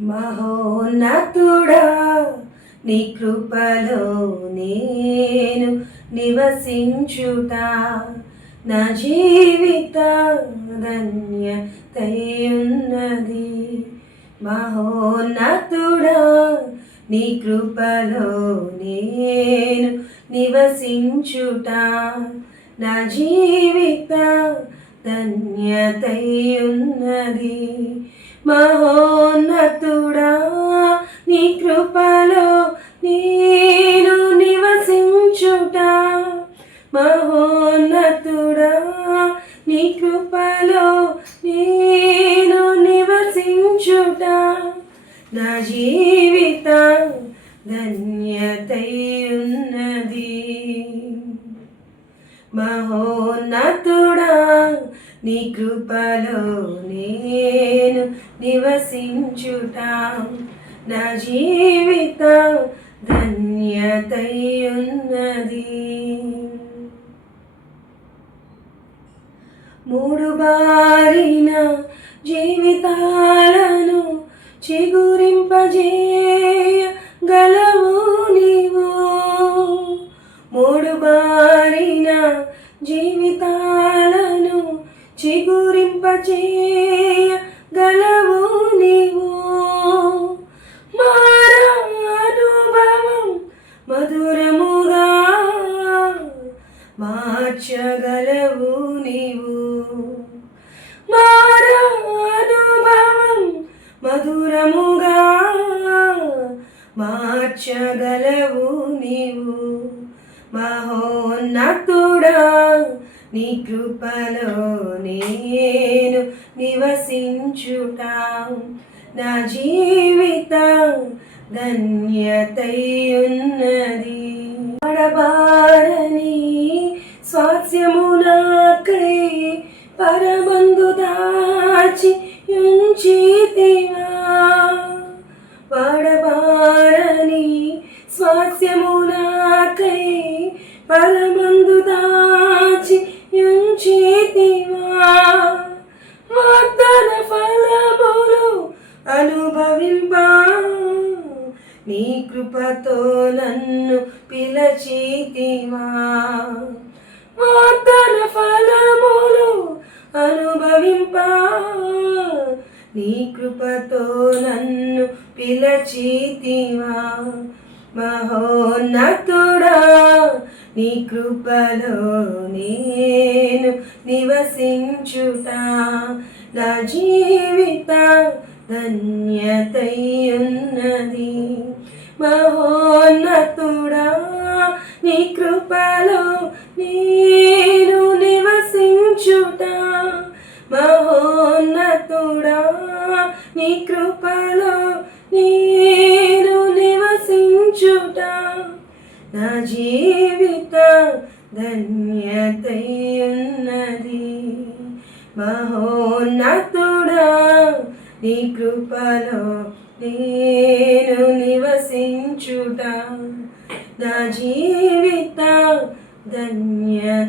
మహోన్నతుడా నీ కృపలో నేను నివసించుట నా జీవిత ధన్యతయున్నది. మహోన్నతుడా నీ కృపలో నేను నివసించుట నా జీవిత ధన్యతయున్నది. మహోన్నతుడా నీ కృపలో నేను నివసించుట మహోన్నతుడా నీ కృపలో నేను నివసించుట నా జీవిత ధన్యతయున్నది. మహోన్నతుడా నీ కృపలో నేను నివసించుట నా జీవిత ధన్యతయున్నది. మూడు బారిన జీవితాలను చిగురింపజేయగలవు నీవు. మూడు బారిన జీవితాలను చిగురింపజేయగలవు నీవు. మారానుభవం మధురముగా మార్చగలవు నీవు. మారానుభవం మధురముగా మార్చగలవు నీవు. మహోన్నతుడా నీ కృపలో నేను నివసించుట నా జీవిత ధన్యతయున్నది. పడబారని స్వాస్యము నాకై పరమందు దాచి ఉంచితివా. పడబారని స్వాస్యము నాకై పరమందు దాచి ఉంచితివా. వాగ్దాన ఫలములు అనుభవింప నీ కృపతో నన్ను పిలచితివా. వాగ్దాన ఫలములు అనుభవింప నీ కృపతో నన్ను పిలచితివా. మహోన్నతుడా నీ కృపలో నేను నివసించుట నా జీవిత ధన్యతయున్నది. మహోన్నతుడా నీ కృపలో నేను నివసించుట మహోన్నతుడా నీ కృపలో నేను నివసించుట నా జీవిత ధన్యతయున్నది. మహోన్నతుడా నీ కృపలో నేను నివసించుట నా జీవిత ధన్యతయున్నది.